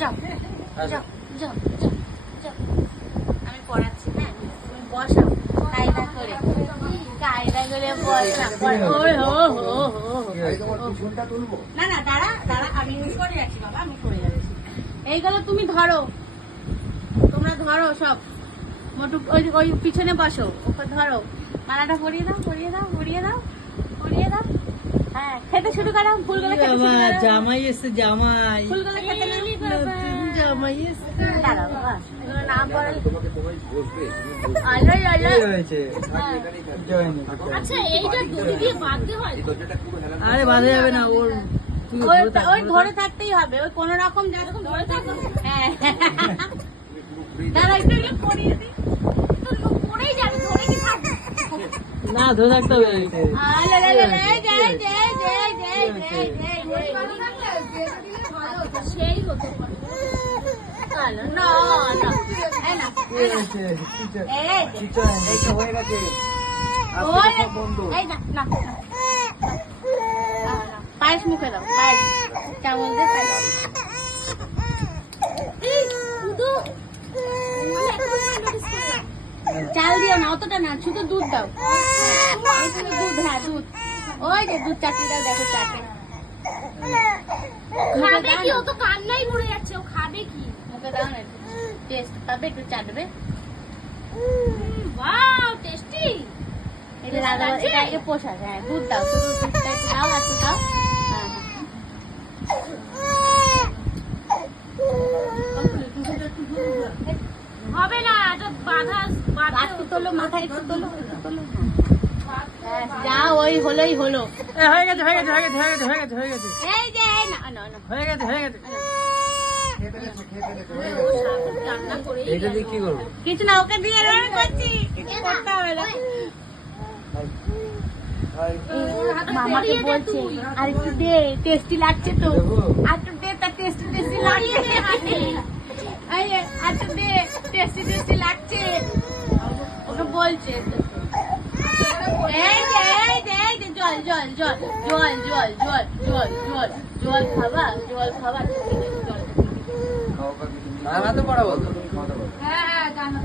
যাও যাও যাও যাও যাও আমি পড়াচ্ছি। হ্যাঁ তুমি বসাও কায়দা করে না না দাঁড়া দাঁড়া আমি করে রাখছি বাবা আমি করে যাচ্ছি। এইগুলো তুমি ধরো, তোমরা ধরো সব মোটু ওই ওই পিছনে বসো, ওকে ধরো, মালাটা পরিয়ে দাও পরিয়ে দাও পরিয়ে দাও পরিয়ে দাও। হ্যাঁ খেতে শুরু করো, ফুলগুলো খেতে শুরু করো। জামাই এসে জামাই ফুলগুলো খেতে জামাই এসে দাঁড়াও বাবা, এগুলো না পড়ে আচ্ছা এইটা দড়ি দিয়ে বাঁধতে হয়? আরে বাঁধা যাবে না, ওর ওই ধরে থাকতেই হবে, ওই কোন রকম যেরকম ধরে থাকবে। হ্যাঁ দাঁড়া একটু পরিয়ে দিই, তো পড়েই যাবে, ধরে কি থাকবে না, ধরে থাকতে হবে। সেই হতে পারে না পায়েস মুখে দাও, পায়েস কেমন চাল দিও না, অতটা না, শুধু দুধ দাও, দুধ। হ্যাঁ দুধ, ওই যে দুধ চাটনি দাও, দেখো চাটনি খাবে কি? ও তো কান্নাই ভরে যাচ্ছে, ও খাবে কি? মুখে দাও না, টেস্ট পাবে, একটু চাটবে। Wow tasty. এটা দাদা এটা আগে পোষাক। হ্যাঁ দুধ দাও, শুধু দুধটা একটু দাও, একটু দাও। হবে না, এটা বাধা একটু তোলো, মাথায় একটু তোলো, একটু তোলো। যা ওই হলোই হলো, হয়ে গেছে হয়ে গেছে হয়ে গেছে হয়ে গেছে হয়ে গেছে হয়ে গেছে এই যে না না না হয়ে গেছে হয়ে গেছে। এটা দিয়ে কি করবো? কিছু না, ওকে দিয়ে রান্না করছি, কিছু করতে হবে না। মামাকে বলছে আর একটু দে, টেস্টি লাগছে তো, আর একটু দে, তা টেস্টি টেস্টি লাগছে, আর একটু দে, টেস্টি টেস্টি লাগছে, ওকে বলছে। এই যে এই যে এই যে জল জল জল জল জল জল জল জল জল খাবা, জল খাবা, জল তো পড়াবো। হ্যাঁ হ্যাঁ জানো।